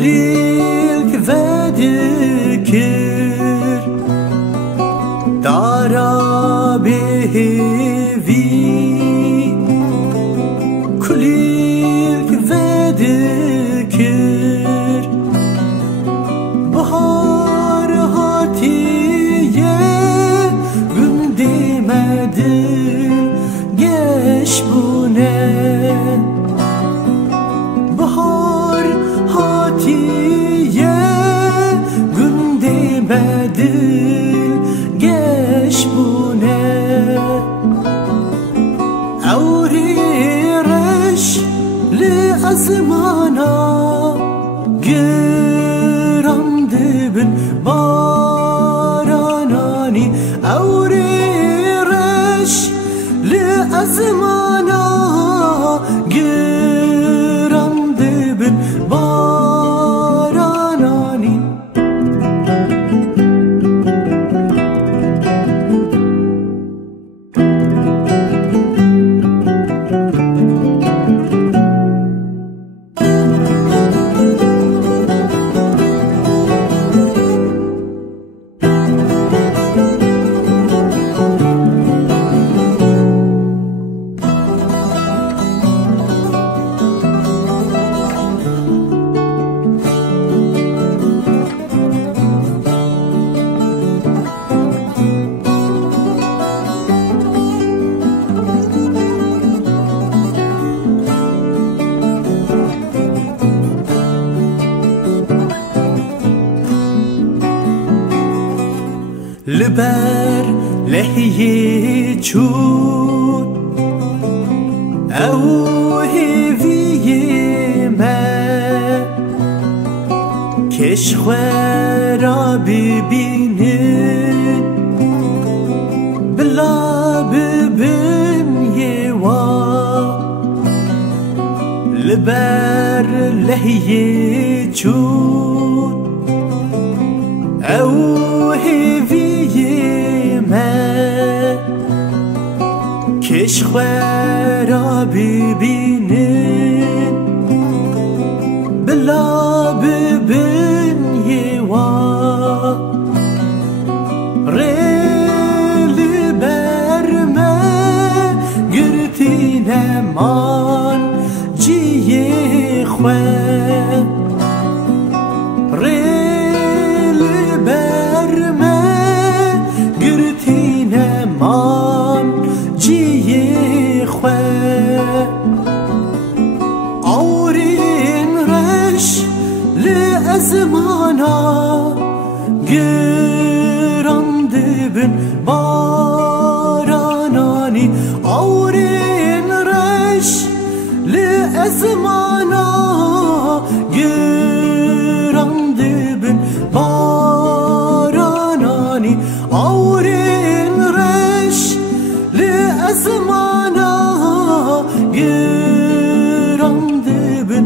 kulik vedikir dara behevi kulik vedikir bahar hatiye gün demedin geç bu ne bahar hatiye gün demedin geç bu ne Avri reş li azmana giram dibin baranani Avri reş li azmana giram dibin baranani لبر لحیه چون او هیویه من کشخورا ببینن بلا ببین یوا لبر لحیه چون او کشخورا ببینن بلا ببین یوا ریلی برمه گرتینه من جیه خواه ریلی برمه گرتینه من جیه خواه آورین رش لازمانا گرم دبن بارانانی آورین رش لازمانا گرم دبن بارانانی آورین رش لازمانا گرم دبن